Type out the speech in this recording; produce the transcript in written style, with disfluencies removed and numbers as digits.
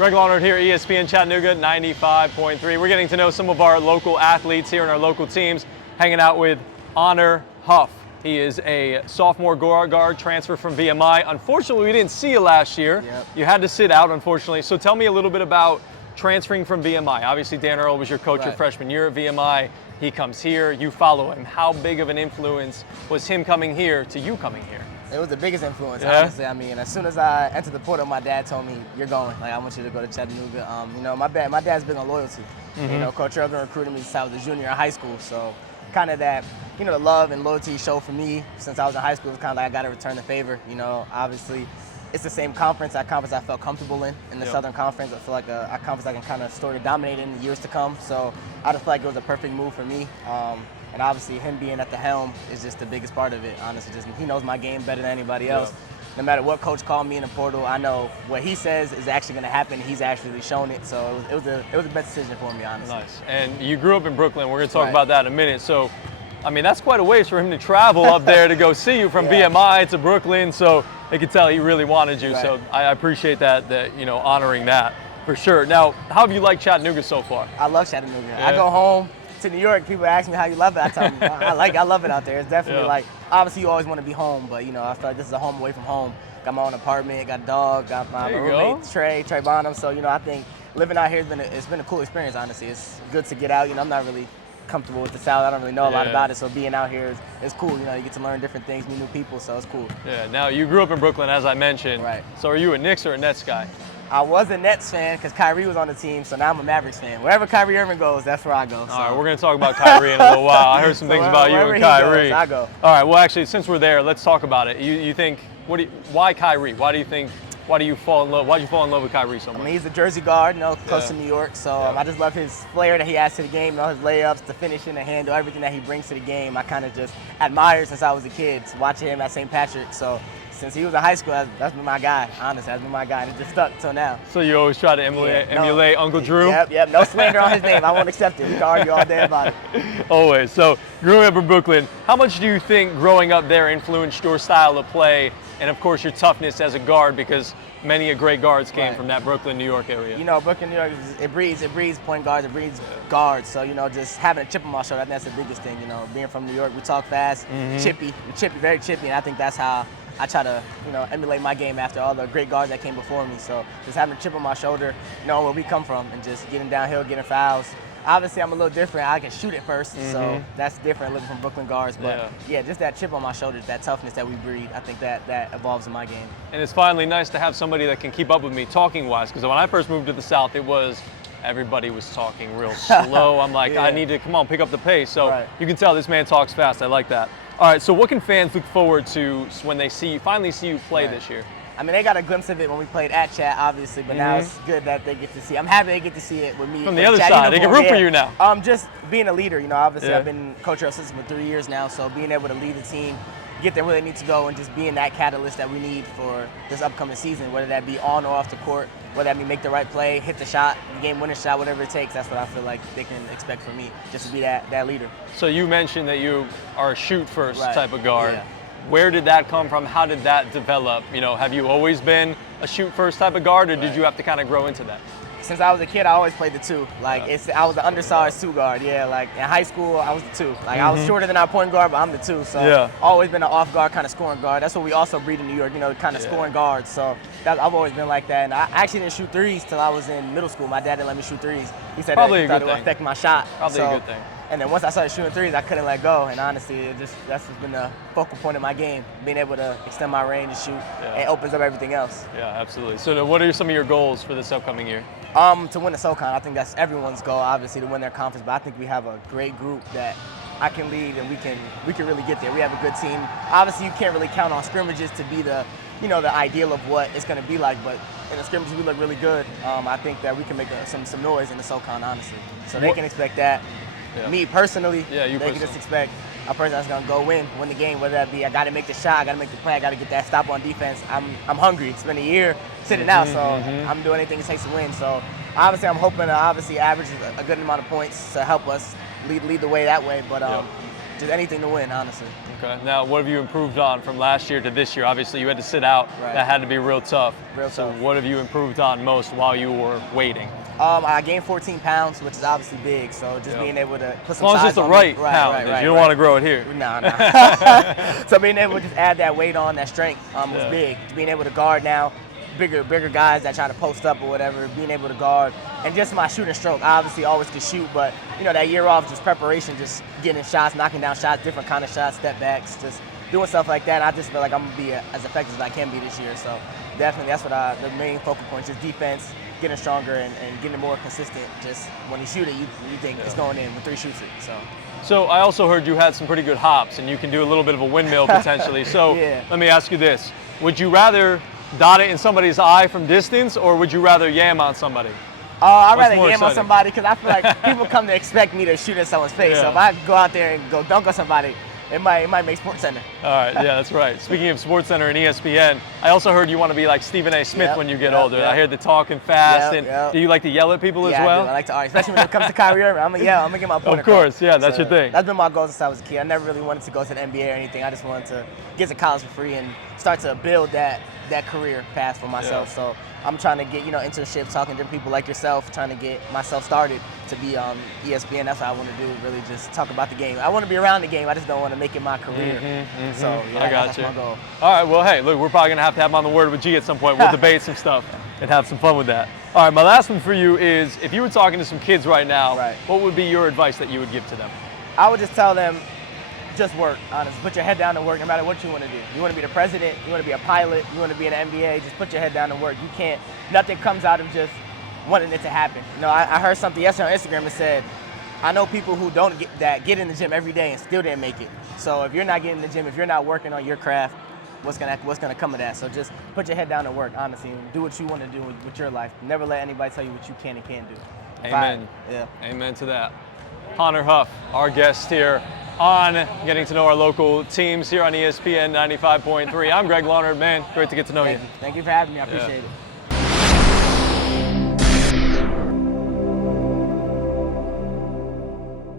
Greg Lawnard here, ESPN Chattanooga 95.3. We're getting to know some of our local athletes here in our local teams, hanging out with Honor Huff. He is a sophomore guard transfer from VMI. Unfortunately, we didn't see you last year. Yep. You had to sit out, unfortunately. So tell me a little bit about transferring from VMI. Obviously, Dan Earl was your coach your freshman year at VMI. He comes here, you follow him. How big of an influence was him coming here to you coming here? It was the biggest influence, honestly. I mean, as soon as I entered the portal, my dad told me, "You're going. Like, I want you to go to Chattanooga." You know, my dad's big on loyalty. You know, Coach Earl recruited me since I was a junior in high school. So, kind of that, you know, the love and loyalty showed for me since I was in high school. It was kind of like I got to return the favor. You know, obviously, it's the same conference. That conference I felt comfortable in the Southern Conference. I feel like a conference I can kind of sort of dominate in the years to come. So, I just feel like it was a perfect move for me. And obviously, him being at the helm is just the biggest part of it, honestly. Just he knows my game better than anybody else. No matter what coach called me in the portal, I know what he says is actually going to happen. He's actually shown it. So it was the best decision for me, honestly. Nice. And you grew up in Brooklyn. We're going to talk about that in a minute. So, I mean, that's quite a ways for him to travel up there to go see you from VMI to Brooklyn. So they could tell he really wanted you. So I appreciate that, you know, honoring that for sure. Now, how have you liked Chattanooga so far? I love Chattanooga. I go home to New York, people ask me how you love it. I tell them I love it out there. It's definitely like, obviously you always want to be home, but you know, I feel like this is a home away from home. Got my own apartment, got a dog, got my roommate Trey Bonham. So you know, I think living out here has been a cool experience. Honestly, it's good to get out. You know, I'm not really comfortable with the South. I don't really know a lot about it. So being out here is cool. You know, you get to learn different things, meet new people. So it's cool. Yeah. Now you grew up in Brooklyn, as I mentioned. Right. So are you a Knicks or a Nets guy? I was a Nets fan because Kyrie was on the team, so now I'm a Mavericks fan. Wherever Kyrie Irving goes, that's where I go. So. All right, we're going to talk about Kyrie in a little while. I heard some things about you and Kyrie. Goes, I go. All right, well, actually, since we're there, let's talk about it. You think, why Kyrie? Why do you fall in love? Why did you fall in love with Kyrie so much? I mean, he's a Jersey guard, you know, close to New York. So I just love his flair that he adds to the game, you know, his layups, the finishing, the handle, everything that he brings to the game. I kind of just admire since I was a kid, watching him at St. Patrick. So since he was in high school, that's been my guy. Honestly, that's been my guy, and it just stuck till now. So you always try to emulate Uncle Drew? Yep. No slander on his name. I won't accept it. We can argue all day about it. Always. So growing up in Brooklyn, how much do you think growing up there influenced your style of play, and of course your toughness as a guard, because many great guards came from that Brooklyn, New York area? You know, Brooklyn, New York, it breeds point guards, it breeds guards. So, you know, just having a chip on my shoulder, I think that's the biggest thing. You know, being from New York, we talk fast, chippy, very chippy, and I think that's how I try to, you know, emulate my game after all the great guards that came before me. So just having a chip on my shoulder, knowing where we come from, and just getting downhill, getting fouls. Obviously, I'm a little different. I can shoot it first, so that's different living from Brooklyn guards. But yeah, just that chip on my shoulder, that toughness that we breed, I think that evolves in my game. And it's finally nice to have somebody that can keep up with me talking-wise, because when I first moved to the South, everybody was talking real slow. I'm like, I need to, come on, pick up the pace. So you can tell this man talks fast. I like that. All right, so what can fans look forward to when they finally see you play this year? I mean, they got a glimpse of it when we played at Chat, obviously, but now it's good that they get to see. I'm happy they get to see it with me. From the other side, they can root for you now. Just being a leader, you know, obviously I've been Coach Earl's assistant for 3 years now, so being able to lead the team, get them where they need to go, and just being that catalyst that we need for this upcoming season, whether that be on or off the court, whether that be make the right play, hit the shot, the game-winning shot, whatever it takes, that's what I feel like they can expect from me, just to be that leader. So you mentioned that you are a shoot-first type of guard. Yeah. Where did that come from? How did that develop? You know, have you always been a shoot-first type of guard, or did you have to kind of grow into that? Since I was a kid, I always played the two. Like I was an undersized two guard. Yeah, like in high school, I was the two. Like I was shorter than our point guard, but I'm the two. So always been an off guard kind of scoring guard. That's what we also breed in New York. You know, kind of scoring guards. So I've always been like that. And I actually didn't shoot threes till I was in middle school. My dad didn't let me shoot threes. He said that he thought it would affect my shot. Probably a good thing. And then once I started shooting threes, I couldn't let go. And honestly, that's just been the focal point of my game, being able to extend my range and shoot. It opens up everything else. Yeah, absolutely. So what are some of your goals for this upcoming year? To win the SoCon. I think that's everyone's goal, obviously, to win their conference. But I think we have a great group that I can lead, and we can really get there. We have a good team. Obviously, you can't really count on scrimmages to be the ideal of what it's going to be like. But in the scrimmages, we look really good. I think that we can make some noise in the SoCon, honestly. So they can expect that. Me personally, they can just expect a person that's gonna go win the game, whether that be I gotta make the shot, I gotta make the play, I gotta get that stop on defense. I'm hungry. It's been a year sitting out, so I'm doing anything it takes to win. So obviously I'm hoping to average a good amount of points to help us lead the way that way. But just anything to win, honestly. Okay. Now, what have you improved on from last year to this year? Obviously, you had to sit out. Right. That had to be real tough. So what have you improved on most while you were waiting? I gained 14 pounds, which is obviously big. So just being able to put some size on. As long as it's the right pound. You don't want to grow it here. No. So being able to just add that weight on, that strength was big. Being able to guard now, bigger guys that try to post up or whatever, being able to guard. And just my shooting stroke. I obviously always could shoot, but that year off, just preparation, just getting shots, knocking down shots, different kind of shots, step backs, just doing stuff like that. I just feel like I'm going to be as effective as I can be this year. So definitely that's what the main focal point is, defense, getting stronger and getting more consistent. Just when you shoot it, you think it's going in with 3 shoots it. So I also heard you had some pretty good hops, and you can do a little bit of a windmill potentially. So let me ask you this. Would you rather dot it in somebody's eye from distance, or would you rather yam on somebody? I'd rather yam on somebody, because I feel like people come to expect me to shoot in someone's face. So if I go out there and go dunk on somebody, it might make SportsCenter. All right, yeah, that's right. Speaking of SportsCenter and ESPN, I also heard you want to be like Stephen A. Smith when you get older. I hear the talking fast, and do you like to yell at people as well? I like to, especially when it comes to Kyrie Irving. I'm gonna get my point. Of course, that's your thing. That's been my goal since I was a kid. I never really wanted to go to the NBA or anything. I just wanted to get to college for free and start to build that career path for myself. So I'm trying to get internships, talking to people like yourself, trying to get myself started to be on ESPN. That's what I want to do, really just talk about the game. I want to be around the game. I just don't want to make it my career. So I got that's you. my goal. All right, well, hey, look, we're probably going to have him on the Word with G at some point. We'll debate some stuff and have some fun with that. All right, my last one for you is, if you were talking to some kids right now, what would be your advice that you would give to them? I would just tell them, just work, honestly. Put your head down and work no matter what you want to do. You want to be the president, you want to be a pilot, you want to be in the NBA, just put your head down and work. Nothing comes out of just wanting it to happen. I heard something yesterday on Instagram that said, I know people who get in the gym every day and still didn't make it. So if you're not getting in the gym, if you're not working on your craft, what's gonna come of that? So just put your head down and work, honestly, and do what you want to do with your life. Never let anybody tell you what you can and can't do. Amen. Amen to that. Hunter Huff, our guest here on getting to know our local teams here on ESPN 95.3. I'm Greg Larnard, man. Great to get to know you. Thank you for having me. I appreciate it.